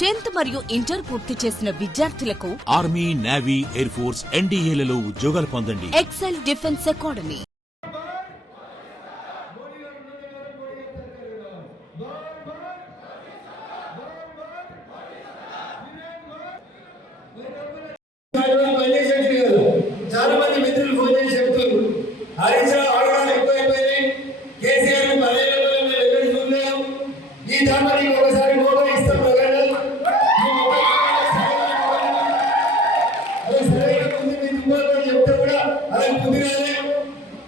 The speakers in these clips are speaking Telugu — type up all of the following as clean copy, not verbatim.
10th మరియు ఇంటర్ పూర్తి చేసిన విద్యార్థులకు ఆర్మీ, నేవీ, ఎయిర్ ఫోర్స్, ఎన్డీఏలలో ఉద్యోగాలు పొందండి. Excel defence academy. చాలా మంది మిత్రులు ఫోన్ చేసి చెప్తారు, ఆడవాళ్ళు ఎక్కువైపోయినాయి, కేసీఆర్ చూడలేము, ఈ దానికి ఒకసారి మోటార్ ఇస్తాం చెప్తే కూడా అలా కుదిరాలి.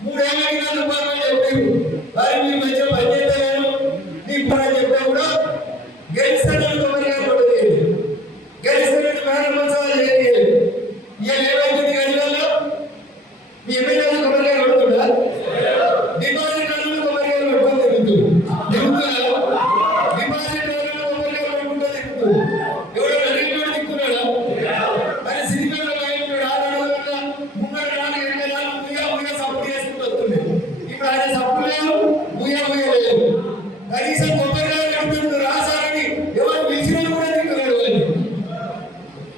3 ఏళ్ళకి 4 రూపాయలు చెప్పారు, వారి మీరు మంచిగా పనిచేస్తాను నీకు చెప్తే కూడా గెలిస్తానని కొబ్బరికాయ కొట్టలేదు, గెలిస్తానని ప్రారంభోత్సవాలు చేయలేదు. ఇవాళ ఏమైతుంది గదిలో మీ ఎమ్మెల్యేలు కొబ్బరికాయ కొడుతుందా? డిపాజిట్ కొబ్బరికాయ కొట్టుకొని దిగుతున్నా డిపాజిట్ కొబ్బరికాయ కొట్టుకుంటూ దిగుతుంది. ఎవరో నరేంద్రుడు దిక్కున్నాడా? అని సినిమాలో ముంగడు 4 ఎమ్మెల్యేలు ముయ్య సపోర్ట్ చేసుకుంటూ వస్తుంది. ఇప్పుడు ఆయన సపోర్ట్ లేదు, ముయ్య లేదు. కనీసం కొబ్బరికాయ కడుతుంది రాసారని ఎవరు పిలిచిన కూడా దిక్కున్నాడు.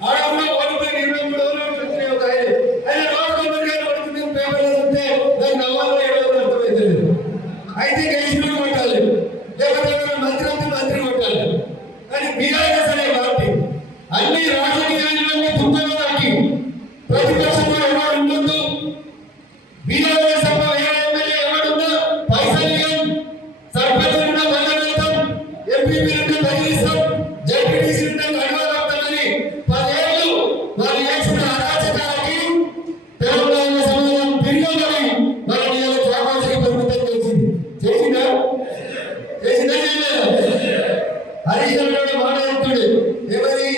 ఆడవాళ్ళు ఓడిపోయి 23 రోజులు ఒక ఆయన రోజు కొబ్బరికాయ పడుతుంది. పేపర్లో వస్తే దాన్ని నవ్వాలో ఏడో అర్థమవుతుంది. అయితే గెలిచిన కొట్టాలి, లేకపోతే మంత్రి కొట్టాలి. కానీ బీఆర్ఎస్ అనే పార్టీ అన్ని రాజకీయాలన్నీ దుఃఖాలకి ప్రతిపక్షంలో ఎవరు ఉండొద్దు, బీఆర్ఎస్ తప్ప వేరే ఎమ్మెల్యే ఎవడున్నా పైసలు సర్పంచ్ ఉంటే బయలుదేరుతాం, ఎంపీపీ ఉంటే బదిలిస్తాం, జడ్పీటీసీ ఉంటే కడవగలుగుతామని 10 ఏళ్ళు వాళ్ళు చేసిన అరాచకాలకి తెలంగాణ సమాజం తిరిగి వాళ్ళని జాగ్రత్తగా పరిమితం చేసిందా? హరీష్ రావు మాట్లాడుతాడు ఎవరి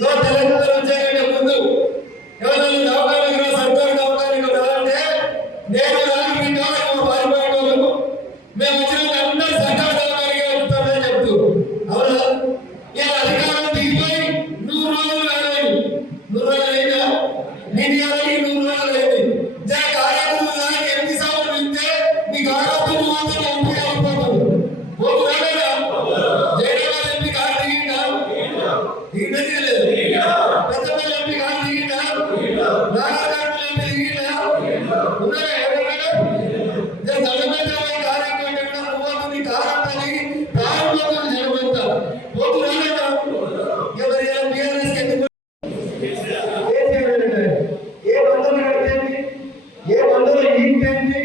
యో తెలంగాణ వచ్చే ముందు ఎవరు దవాఖానకు సర్కారు దవాఖానకు రాలంటే నేను పారిపోయేవాళ్ళము మేము వచ్చిన అందరూ సర్కారు దవాఖానగా వస్తామని చెప్తూ అవునా? ఇలా అధికారం దిగిపోయి 100 రోజులు కాలేదు, 100 రోజులు అయినా నేను 100 రోజులు అయింది. కార్యక్రమం దానికి ఎన్ని సార్లు వెళ్తే మీకు ఆరోగ్యం మాత్రం ఎంపీ అయిపోతుంది. ఓటు రాలేదా? జయరాబాద్ ఎంపీ కాదు దిగిందా? దిగలేదు. పెద్దపల్లి ఎంపీ కాదు దిగిందా? నాగార్జున ఎంపీ దిగిందా? ఉన్నారా? ఎవరైనా దళపతి కార్యక్రమం నువ్వు నీ కారణాన్ని ప్రారంభం జరగబోతా ఓటు రాలేదా? ఎవరి బీఆర్ఎస్ ఎందుకు ఏ బంధువులు కట్టేది, ఏ బంధువులు ఈంటేంటి,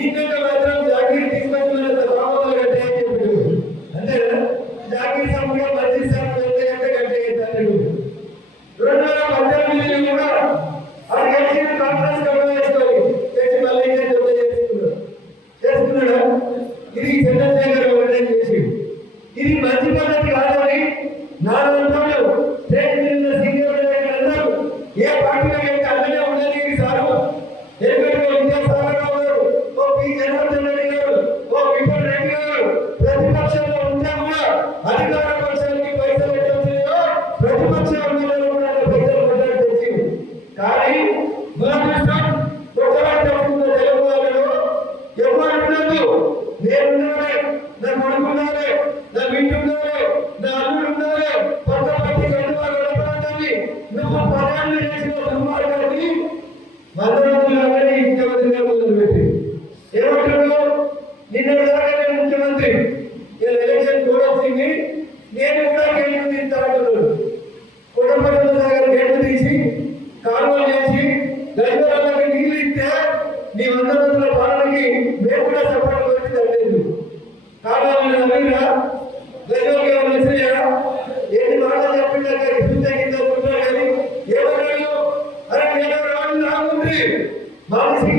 ఈంటే మాత్రం జాగీర్ తీసుకొచ్చిన గ్రామంలో కట్టేయని చెప్పాడు. అంతేనా? జాగీర్ సభలో మంచి సభ వెళ్తే కట్టేస్తాడు. 2018 కూడా అది గెలిచిన కాంగ్రెస్ గవర్నమెంట్ వేసుకొని చేసి మళ్ళీ చేస్తున్నాడా? ఇది చంద్రశేఖర్ గవర్నమెంట్ చేసి ఇది మంచి పద్ధతి కాదని 4 రోజులు స్టేట్ మీద సీనియర్ అందరూ ఏ పార్టీలో అయితే అల్లనే ఉండని సారు విద్యాసాగర్ గారు, ఓ పి జనార్దన్ రెడ్డి గారు, ఓ విఠల్ రెడ్డి గారు ప్రతిపక్షంలో ఉంటే కూడా అధికార పక్షానికి పైసలు ఎట్లొచ్చినాయో ప్రతిపక్ష ఎమ్మెల్యేలు కూడా పైసలు కొట్టాలి తెచ్చి. కానీ దురదృష్టం కొట్టడానికి వస్తున్న తెలంగాణలో ఎవరు ఉండదు. నేనున్నానే, నా కొడుకున్నానే, నా బిడ్డున్నానే, నా అల్లుడున్నానే, కొత్త పార్టీ గడపడానికి నువ్వు 10 ఏళ్ళు చేసిన దుర్మార్గాన్ని 100 రోజులు ముఖ్యమంత్రిగా మొదలుపెట్టి ఏమంటాడు? నిన్నటిదాకా ముఖ్యమంత్రి ఎలక్షన్ కూడా వచ్చింది, నేను కూడా గేట్లు తీస్తాను. కుటుంబంలో దగ్గర గేట్లు తీసి కాలువలు చేసి రైతులకి నీళ్లు ఇస్తే నీ 100 రోజుల పాలనకి మేము కూడా సపోర్ట్ పెట్టి తగ్గలేదు. కాలువలు నవ్వినా రైతులకి ఏమైనా వచ్చినాయా? ఎన్ని మాటలు చెప్పినా కానీ ఏమన్నాడు? అరే 20 రోజులు రాకుండ్రి మానసిక